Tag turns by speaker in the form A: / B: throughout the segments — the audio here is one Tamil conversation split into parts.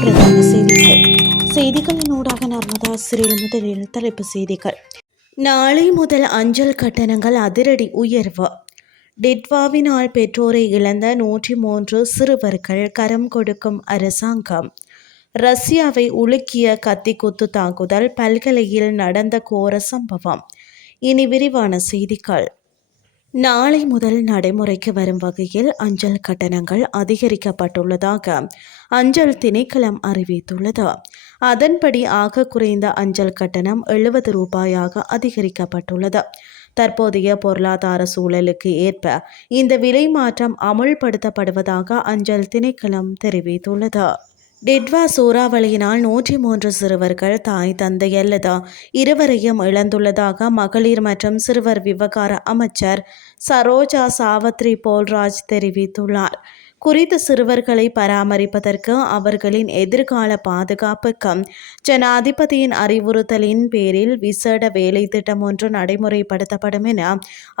A: பிரதான செய்திகள். செய்திகளின் ஊடாக நர்மதா சிறில் முதலில் தலைப்பு செய்திகள். நாளை முதல் அஞ்சல் கட்டணங்கள் அதிரடி உயர்வு. டிட்வாவினால் பெற்றோரை இழந்த நூற்றி மூன்று சிறுவர்கள் கரம் கொடுக்கும் அரசாங்கம். ரஷ்யாவை உலுக்கிய கத்திக்குத்து தாக்குதல் பல்கலையில் நடந்த கோர சம்பவம். இனி விரிவான செய்திகள். நாளை முதல் நடைமுறைக்கு வரும் வகையில் அஞ்சல் கட்டணங்கள் அதிகரிக்கப்பட்டுள்ளதாக அஞ்சல் திணைக்களம் அறிவித்துள்ளது. அதன்படி ஆக குறைந்த அஞ்சல் கட்டணம் எழுபது ரூபாயாக அதிகரிக்கப்பட்டுள்ளது. தற்போதைய பொருளாதார சூழலுக்கு ஏற்ப இந்த விலை மாற்றம் அமுல்படுத்தப்படுவதாக அஞ்சல் திணைக்களம் தெரிவித்துள்ளது. டிட்வா சூறாவளியினால் நூற்றி மூன்று சிறுவர்கள் தாய் தந்தை அல்லது இருவரையும் இழந்துள்ளதாக மகளிர் மற்றும் சிறுவர் விவகார அமைச்சர் சரோஜா சாவத்ரி போல்ராஜ் தெரிவித்துள்ளார். குறித்த சிறுவர்களை பராமரிப்பதற்கு அவர்களின் எதிர்கால பாதுகாப்புக்கும் ஜனாதிபதியின் அறிவுறுத்தலின் பேரில் விசேட வேலை திட்டம் ஒன்று நடைமுறைப்படுத்தப்படும் என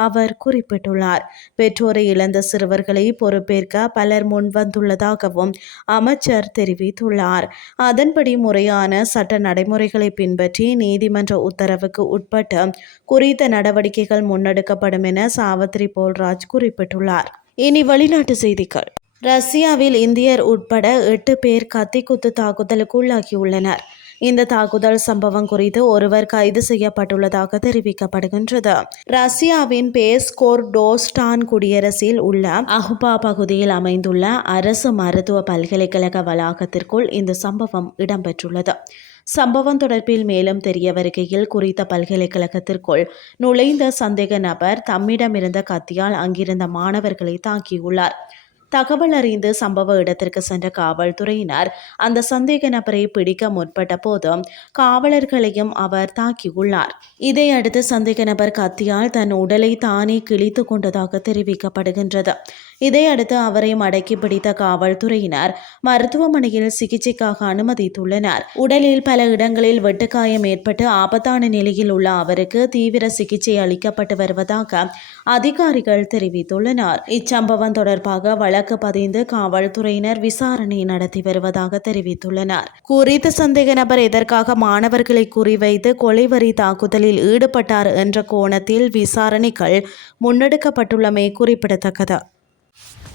A: அவர் குறிப்பிட்டுள்ளார். பெற்றோரை இழந்த சிறுவர்களை பொறுப்பேற்க பலர் முன்வந்துள்ளதாகவும் அமைச்சர் தெரிவித்துள்ளார். அதன்படி முறையான சட்ட நடைமுறைகளை பின்பற்றி நீதிமன்ற உத்தரவுக்கு உட்பட்டு குறித்த நடவடிக்கைகள் முன்னெடுக்கப்படும் என சாவத்ரி போல்ராஜ் குறிப்பிட்டுள்ளார். இனி வெளிநாட்டு செய்திகள். ரஷ்யாவில் இந்தியர் உட்பட எட்டு பேர் கத்திக்குத்து தாக்குதலுக்கு உள்ளாகியுள்ளனர். இந்த தாக்குதல் சம்பவம் குறித்து ஒருவர் கைது செய்யப்பட்டுள்ளதாக தெரிவிக்கப்படுகின்றது. ரஷ்யாவின் பேஸ்கோர்டோஸ்டான் குடியரசில் உள்ள அஹுபா பகுதியில் அமைந்துள்ள அரசு மருத்துவ பல்கலைக்கழக வளாகத்திற்குள் இந்த சம்பவம் இடம்பெற்றுள்ளது. சம்பவம் தொடர்பில் மேலும் தெரிய வருகையில் குறித்த பல்கலைக்கழகத்திற்குள் நுழைந்த சந்தேக நபர் தம்மிடமிருந்த கத்தியால் அங்கிருந்த மாணவர்களை தாக்கியுள்ளார். தகவல் அறிந்து சம்பவ இடத்திற்கு சென்ற காவல்துறையினர் அந்த சந்தேக நபரை பிடிக்க முற்பட்ட போதும் காவலர்களையும் அவர் தாக்கியுள்ளார். இதையடுத்து சந்தேக நபர் கத்தியால் தன் உடலை தானே கிழித்து கொண்டதாக தெரிவிக்கப்படுகின்றது. இதையடுத்து அவரை மடக்கி பிடித்த காவல்துறையினர் மருத்துவமனையில் சிகிச்சைக்காக அனுமதித்துள்ளனர். உடலில் பல இடங்களில் வெட்டுக்காயம் ஏற்பட்டு ஆபத்தான நிலையில் உள்ள அவருக்கு தீவிர சிகிச்சை அளிக்கப்பட்டு வருவதாக அதிகாரிகள் தெரிவித்துள்ளனர். இச்சம்பவம் தொடர்பாக வழக்கு பதிந்து காவல்துறையினர் விசாரணை நடத்தி வருவதாக தெரிவித்துள்ளனர். குறித்த சந்தேக நபர் எதற்காக மாணவர்களை குறிவைத்து கொலைவரி தாக்குதலில் ஈடுபட்டார் என்ற கோணத்தில் விசாரணைகள் முன்னெடுக்கப்பட்டுள்ளமை குறிப்பிடத்தக்கது.